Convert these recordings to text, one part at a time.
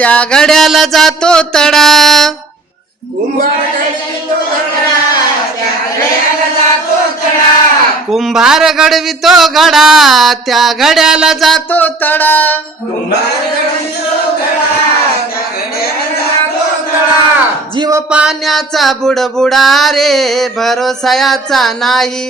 त्या घड्याला जातो तडा कुंभार घडवितो घडा त्या घड्याला जातो तडा जीव पाण्याचा बुडबुडा रे भरोसायाचा नाही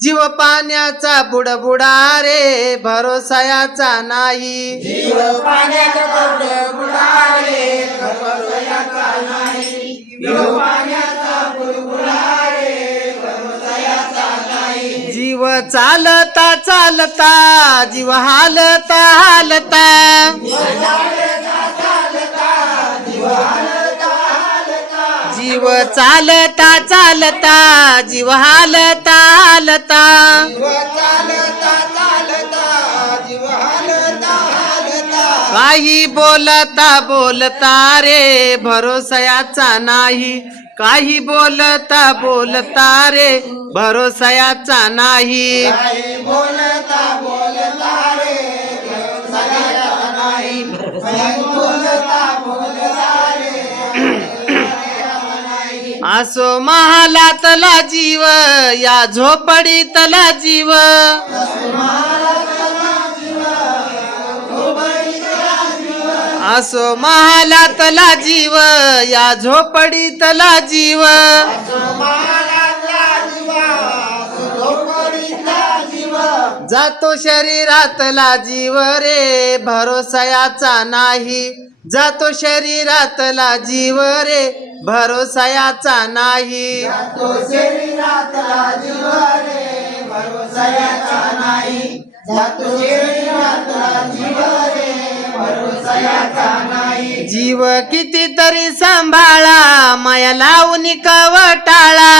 जीव पाण्याचा बुडबुडा रे भरोसायाचा नाही जीव पाण्याचा बुडबुडा रे भरोसायाचा नाही जीव पाण्याचा बुडबुडा रे भरोसायाचा नाही जीव चालता चालता जीव हालता हालता जीव चालता चालता जीव हालता हालता काही बोलता बोलता रे भरोसायाचा नाही काही बोलता बोलता रे भरोसायाचा नाही बोलता बोलता रे भरोसायाचा नाही बोलता बोलता रे असो महालातला जीव या झोपडीतला जीव असो महालातला जीव या झोपडीतला जीव जातो शरीरातला जीव रे भरोसायाचा नाही जातो शरीरातला जीव रे भरोसायाचा नाही तो शरीरातला जीव रे भरोसायाचा नाही जातो शरीरातला जीव रे भरोसायाचा नाही जीव कितीतरी सांभाळा माया लावून कवटाळा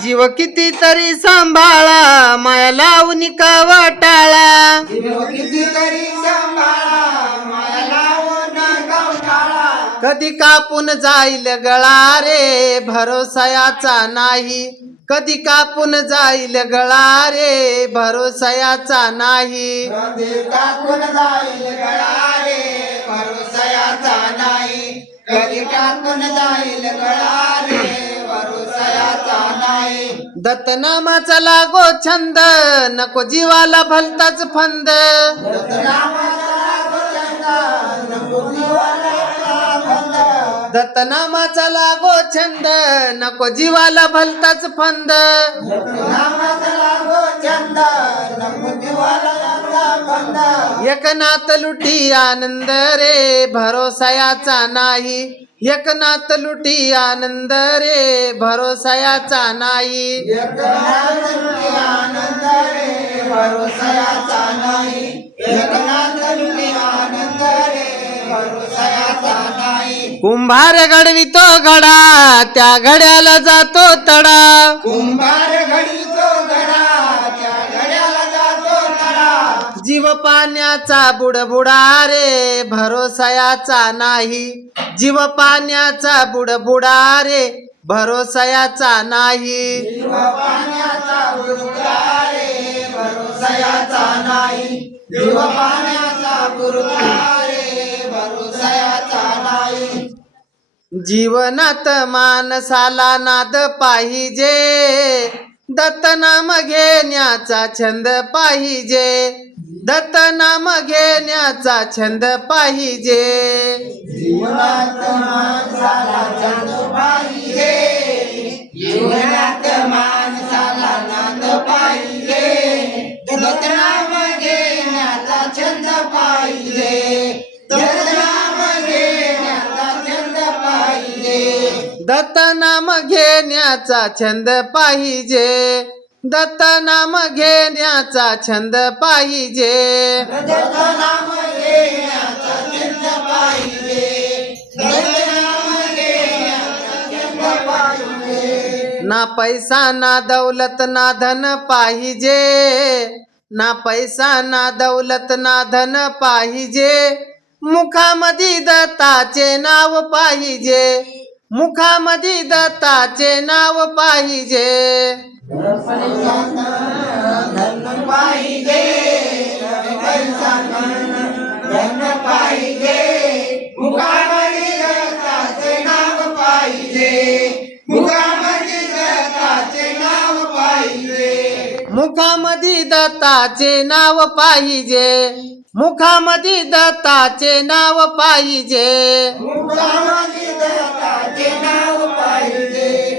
जीव कितीतरी सांभाळा माया लावून कवटाळा कितीतरी सांभाळा माया लावून कवटाळा कधी कापून जाईल गळा रे भरोसायाचा नाही कधी कापून जाईल गळा रे भरोसायाचा नाही कधी टाकून जाईल गळा रे भरोसायाचा नाही कधी टाकून जाईल गळा रे भरोसायाचा नाही दत्तनामाचा लागो छंद नको जीवाला भलताच फंद दत्तनामाचा लागो छंद नको जीवाला भलताच फंद एकनाथ लुटी आनंद रे भरोसायाचा नाही एकनाथ लुटी आनंद रे भरोसायाचा नाही आनंद रे भरोसायाचा नाही एकनाथ लुटी आनंद रे भरोसायाचा नाही कुंभार घडवितो घडा त्या घड्याला जातो तडा कुंभार घडीतो घडा त्या घड्याला जातो तडा जीव पाण्याचा बुडबुडा रे भरोसायाचा नाही जीव पाण्याचा बुडबुडा रे भरोसायाचा नाही जीव पाण्याचा बुडबुडा रे भरोसायाचा नाही जीव पाण्याचा बुडबुडा रे भरोसायाचा नाही जीवनात माणसाला नाद पाहिजे दत्तनाम घेण्याचा छंद पाहिजे दत्तनाम घेण्याचा छंद पाहिजे जीवनात माणसाला छंद पाहिजे जीवनात माणसाला नाद पाहिजे दत्तनाम घेण्याचा छंद पाहिजे दत्तनाम घेण्याचा छंद पाहिजे दत्तनाम घेण्याचा छंद पाहिजे दत्तनाम घेण्याचा छंद पाहिजे दत्तनाम घेण्याचा छंद पाहिजे दत्तनाम घेण्याचा छंद पाहिजे ना पैसा ना दौलत ना धन पाहिजे ना पैसा ना दौलत ना धन पाहिजे मुखामध्ये दत्ताचे नाव पाहिजे मुखामध्ये दत्ताचे नाव पाहिजे धन पाहिजे मुखामध्ये दत्ताचे नाव पाहिजे मुखामध्ये दत्ताचे नाव पाहिजे मुखामध्ये दत्ताचे नाव पाहिजे